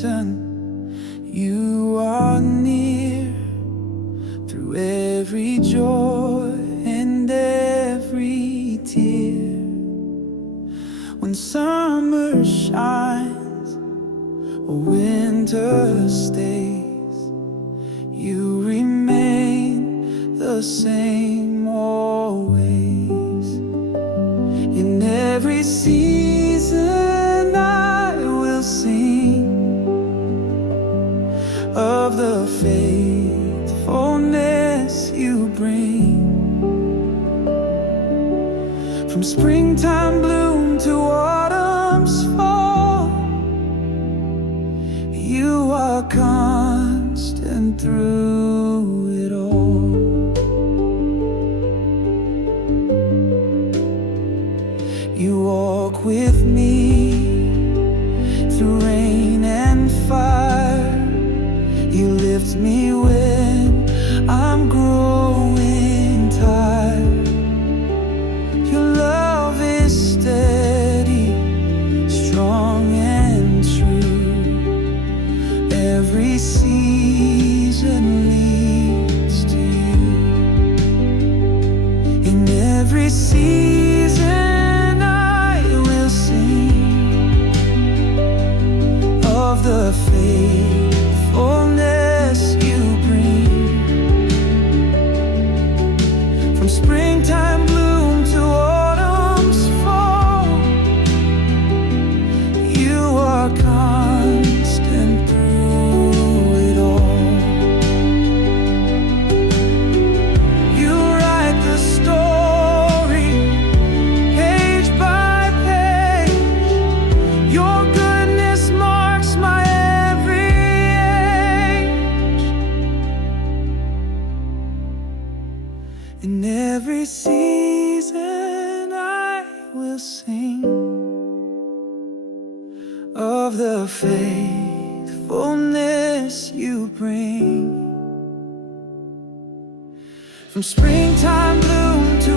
season. You are near through every joy and every tear. When summer shines or winter stays, you remain the same always. In every season I will sing of the faithfulness you bring. From springtime bloom to autumn's fall, you are constant through it all. You walk with me through rain and fire. You lift me when I'm growing tired. Your love is steady, strong and true. Every season leads to you. In every season I will sing of the faithfulness you bring. From springtime bloom to autumn's fall, you are constant through it all. You write the story page by page. Your goodness marks my every age. In every season I will sing of the faithfulness you bring. From springtime bloom to